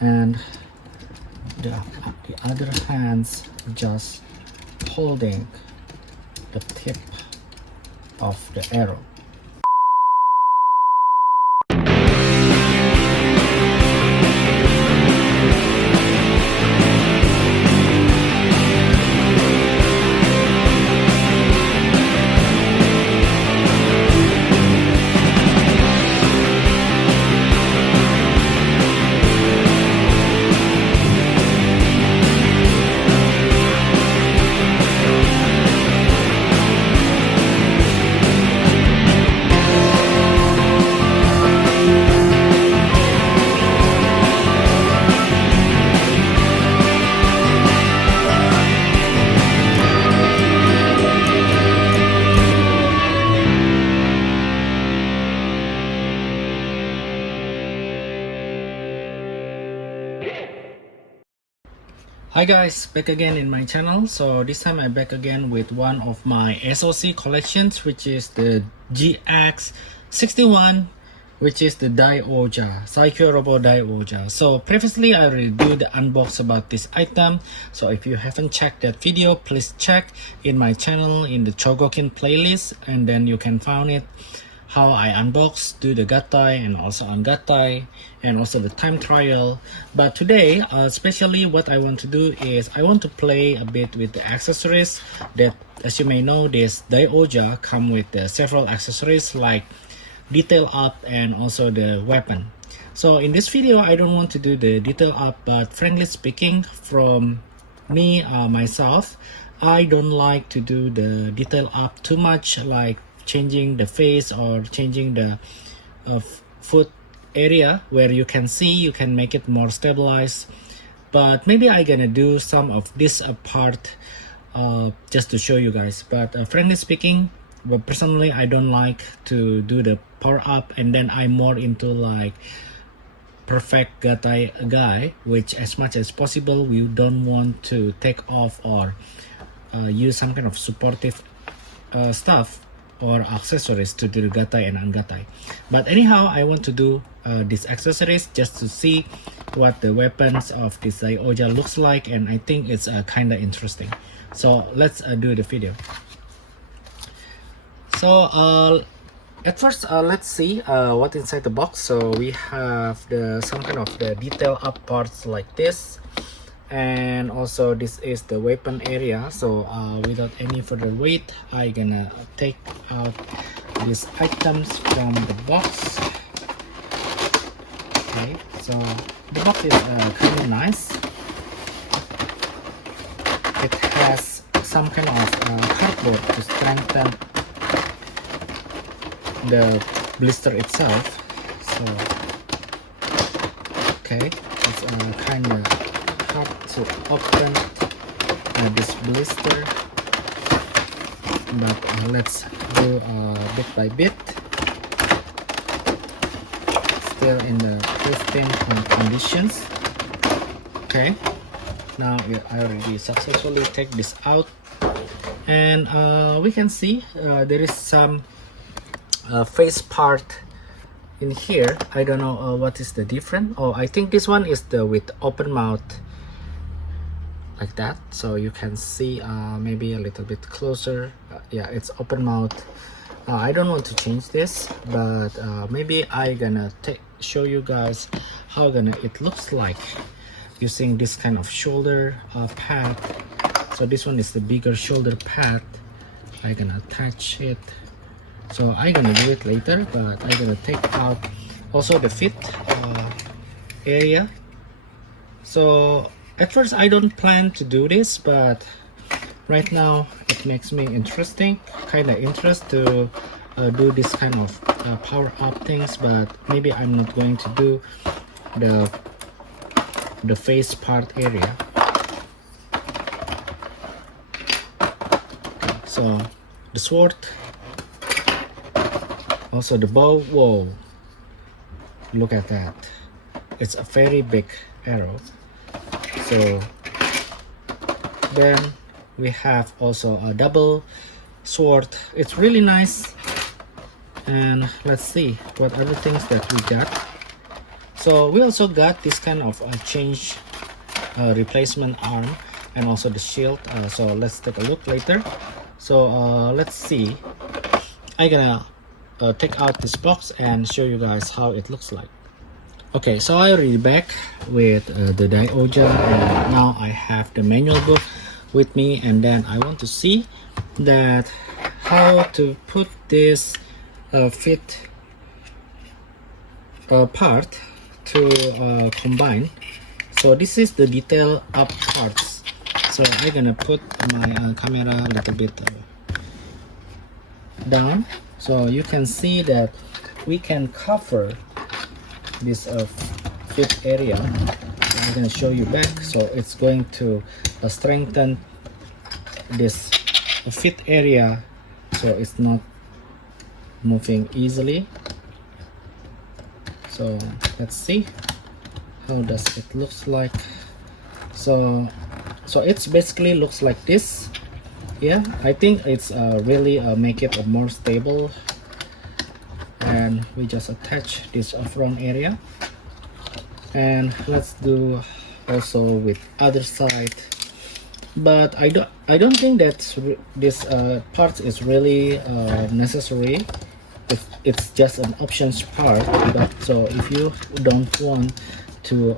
and the other hands just holding the tip of the arrow. Hi guys, back again in my channel. So this time I'm back again with one of my SOC collections, which is the GX-61, which is the Daioja, Saikyo Robo Daioja. So previously I already do the unbox about this item. So if you haven't checked that video, please check in my channel in the Chogokin playlist, and then you can find it. How I unbox, do the gattai, and also on gattai, and also the time trial. But today, especially what I want to do is I want to play a bit with the accessories that, as you may know, this Daioja come with several accessories like detail up and also the weapon. So in this video, I don't want to do the detail up, but frankly speaking, from me myself, I don't like to do the detail up too much, like changing the face or changing the foot area where you can see, you can make it more stabilized. But maybe I'm gonna do some of this part just to show you guys. But frankly speaking, but personally I don't like to do the power up, and then I'm more into like perfect gattai guy, which as much as possible we don't want to take off or use some kind of supportive stuff or accessories to do gattai and ungattai. But anyhow, I want to do these accessories just to see what the weapons of this Daioja looks like, and I think it's kind of interesting. So let's do the video. So at first, let's see what inside the box. So we have the some kind of the detail up parts like this, and also this is the weapon area. So without any further wait, I'm gonna take out these items from the box. Okay, so the box is kind of nice. It has some kind of cardboard to strengthen the blister itself. So okay, it's kind of hard to open this blister, but let's do bit by bit. Still in the pristine conditions. Okay, now I already successfully take this out, and we can see there is some face part in here. I don't know what is the difference. Oh, I think this one is the with open mouth like that, so you can see maybe a little bit closer. Yeah, it's open mouth. I don't want to change this, but maybe I gonna show you guys how it looks like using this kind of shoulder pad. So this one is the bigger shoulder pad. I'm gonna attach it. So I'm gonna do it later, but I'm gonna take out also the fit area. So at first I don't plan to do this, but right now it makes me kind of interest to do this kind of power up things. But maybe I'm not going to do the face part area. Okay, so the sword, also the bow. Whoa, look at that, it's a very big arrow. So then we have also a double sword. It's really nice. And let's see what other things that we got. So we also got this kind of change replacement arm and also the shield. So let's take a look later. So let's see. I'm gonna take out this box and show you guys how it looks like. Okay, so I already back with the Daioja, and now I have the manual book with me, and then I want to see that how to put this fit part to combine. So this is the detail up parts. So I'm gonna put my camera a little bit down, so you can see that we can cover this fit area. I'm gonna show you back, so it's going to strengthen this fit area so it's not moving easily. So let's see how does it looks like. So it's basically looks like this. Yeah, I think it's really make it more stable. And we just attach this front area, and let's do also with other side. But I don't think that this part is really necessary. It's just an options part. But so if you don't want to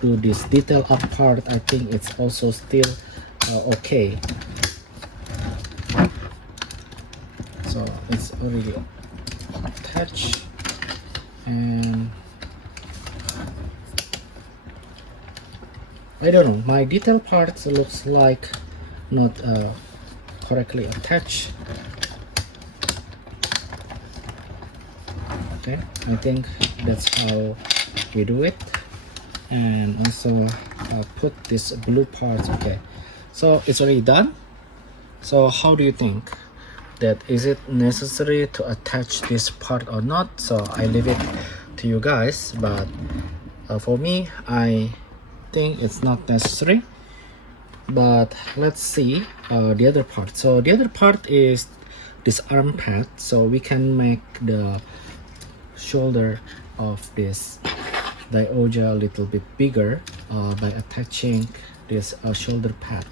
do this detail up part, I think it's also still okay. So it's already attached, and I don't know, my detail parts looks like not correctly attached. Okay, I think that's how we do it. And also put this blue part. Okay, so it's already done. So how do you think that is it necessary to attach this part or not? So I leave it to you guys, but for me, I think it's not necessary. But let's see the other part. So the other part is this arm pad, so we can make the shoulder of this Daioja a little bit bigger by attaching this shoulder pad.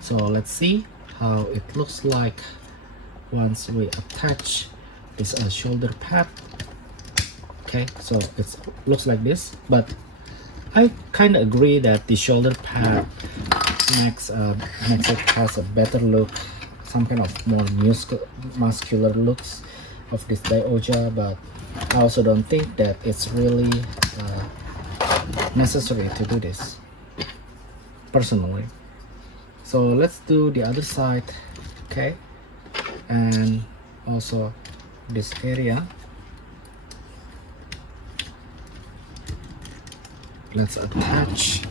So let's see how it looks like once we attach this shoulder pad. Okay, so it looks like this, but I kind of agree that the shoulder pad makes it has a better look, some kind of more muscular looks of this Daioja. But I also don't think that it's really necessary to do this personally. So let's do the other side. Okay, and also this area. Let's attach.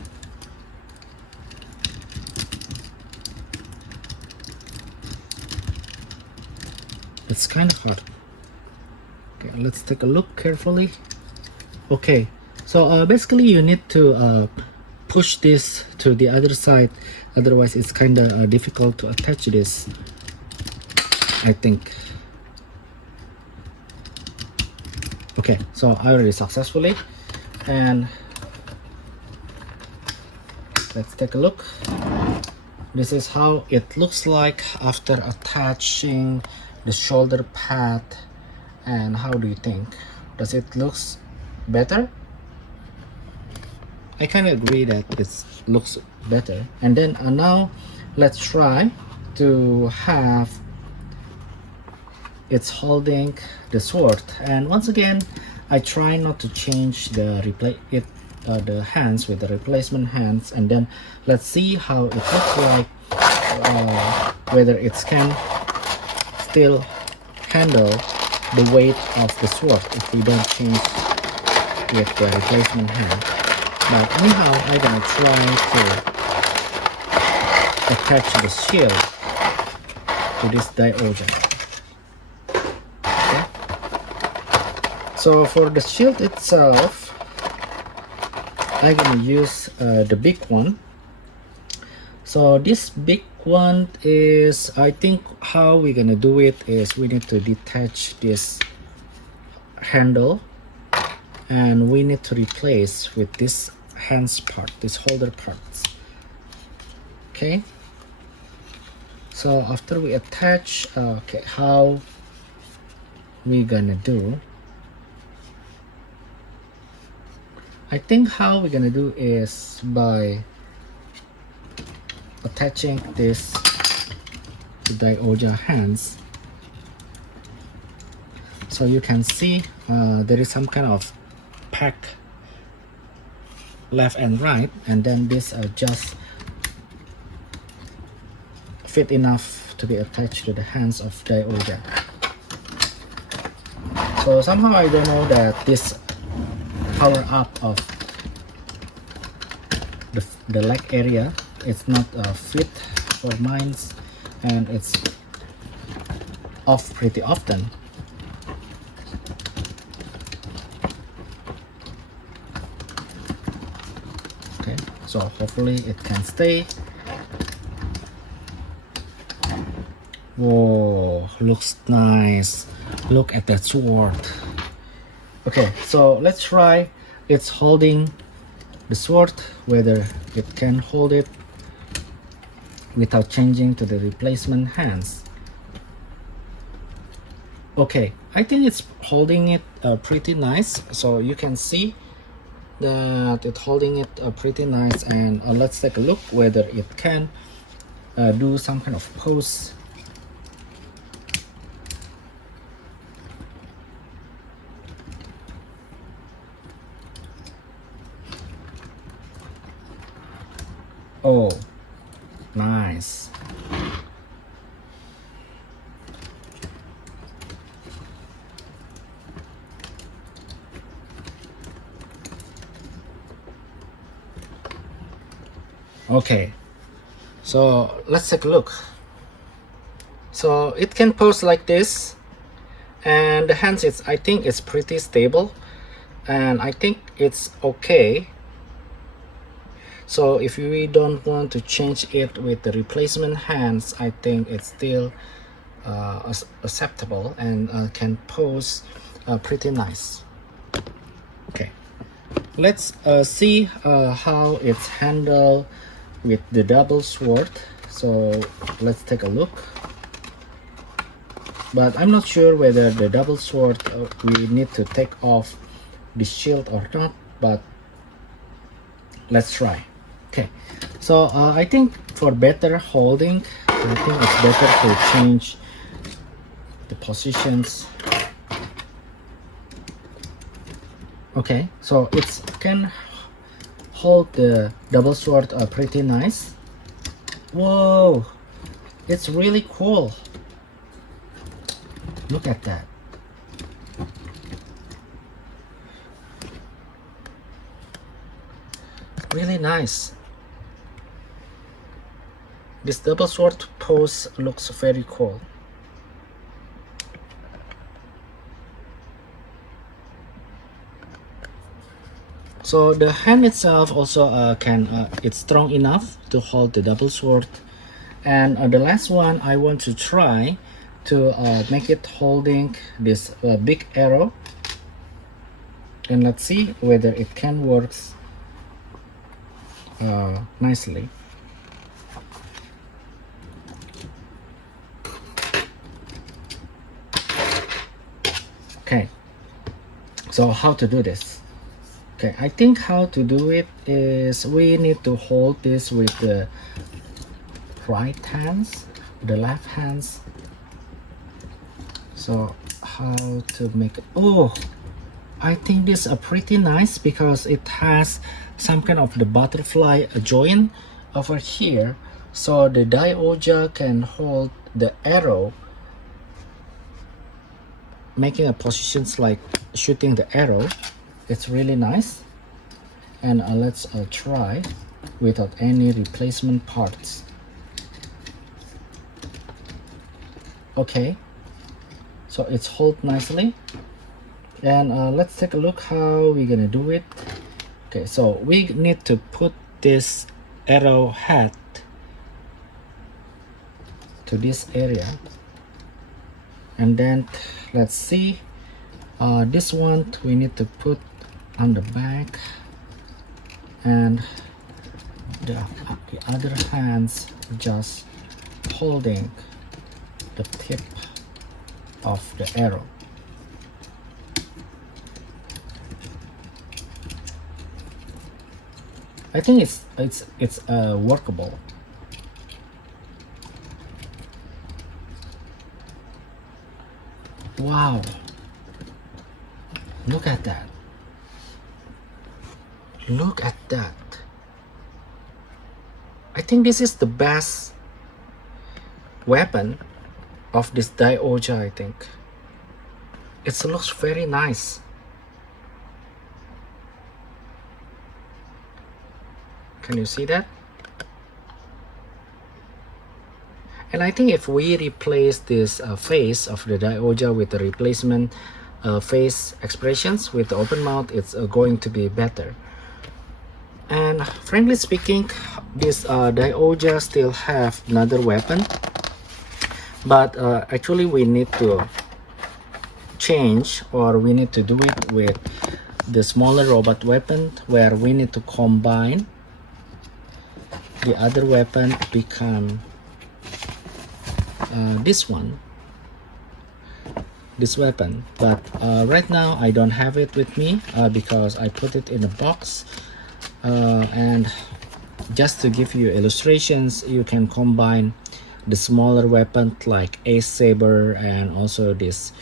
It's kind of hard. Okay, let's take a look carefully. Okay, so basically you need to push this to the other side, otherwise it's kind of difficult to attach this, I think. Okay, so I already successfully, and let's take a look. This is how it looks like after attaching the shoulder pad. And how do you think? Does it looks better? I kind of agree that it looks better. And then now let's try to have it's holding the sword. And once again, I try not to change the the hands with the replacement hands, and then let's see how it looks like, whether it can still handle the weight of the sword if we don't change with the replacement hand. But anyhow, I'm gonna try to attach the shield to this Daioja. Okay. So for the shield itself, I'm gonna use the big one. So this big one is, I think how we're gonna do it is we need to detach this handle and we need to replace with this hands part, this holder parts. Okay, so after we attach, okay, how we gonna do, I think how we're gonna do is by attaching this to Daioja hands. So you can see there is some kind of pack left and right, and then this just fit enough to be attached to the hands of Daioja. So somehow I don't know that this power up of the leg area, it's not fit for mine, and it's off pretty often. Okay, so hopefully it can stay. Whoa, looks nice. Look at that sword. Okay, so let's try it's holding the sword, whether it can hold it without changing to the replacement hands. Okay, I think it's holding it pretty nice. So you can see that it's holding it pretty nice, and let's take a look whether it can do some kind of pose. Oh, nice. Okay, so let's take a look. So it can pose like this, and the hands, I think it's pretty stable, and I think it's okay. So if we don't want to change it with the replacement hands, I think it's still acceptable and can pose pretty nice. Okay, let's see how it's handled with the double sword. So let's take a look, but I'm not sure whether the double sword we need to take off the shield or not, but let's try. Okay, so I think for better holding, I think it's better to change the positions. Okay, so it can hold the double sword pretty nice. Whoa, it's really cool. Look at that. Really nice. This double sword pose looks very cool. So the hand itself also it's strong enough to hold the double sword. And the last one, I want to try to make it holding this big arrow, and let's see whether it can work nicely. Okay, so how to do this? Okay, I think how to do it is we need to hold this with the right hands, the left hands. So how to make it? Oh, I think this is pretty nice because it has some kind of the butterfly joint over here, so the Daioja can hold the arrow, making a positions like shooting the arrow. It's really nice. And let's try without any replacement parts. Okay, so it's hold nicely, and let's take a look how we're gonna do it. Okay, so we need to put this arrow head to this area, and then let's see, this one we need to put on the back, and the other hands just holding the tip of the arrow. I think it's workable. Wow, look at that. Look at that. I think this is the best weapon of this Daioja. I think it looks very nice. Can you see that? And I think if we replace this face of the Daioja with the replacement face expressions with the open mouth, it's going to be better. And frankly speaking, this Daioja still have another weapon, but actually we need to change, or we need to do it with the smaller robot weapon, where we need to combine the other weapon become this weapon. But right now I don't have it with me because I put it in a box, and just to give you illustrations, you can combine the smaller weapon like Ace Saber, and also this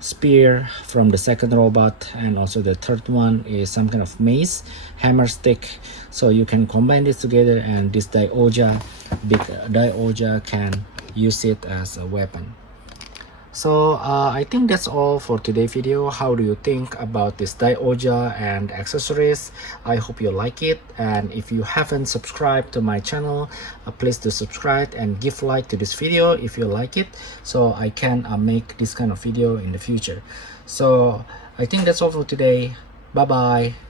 spear from the second robot, and also the third one is some kind of mace, hammer stick. So you can combine this together, and this Daioja, big Daioja, can use it as a weapon. So I think that's all for today's video. How do you think about this Daioja and accessories? I hope you like it, and if you haven't subscribed to my channel, please do subscribe and give like to this video if you like it, so I can make this kind of video in the future. So I think that's all for today. Bye bye.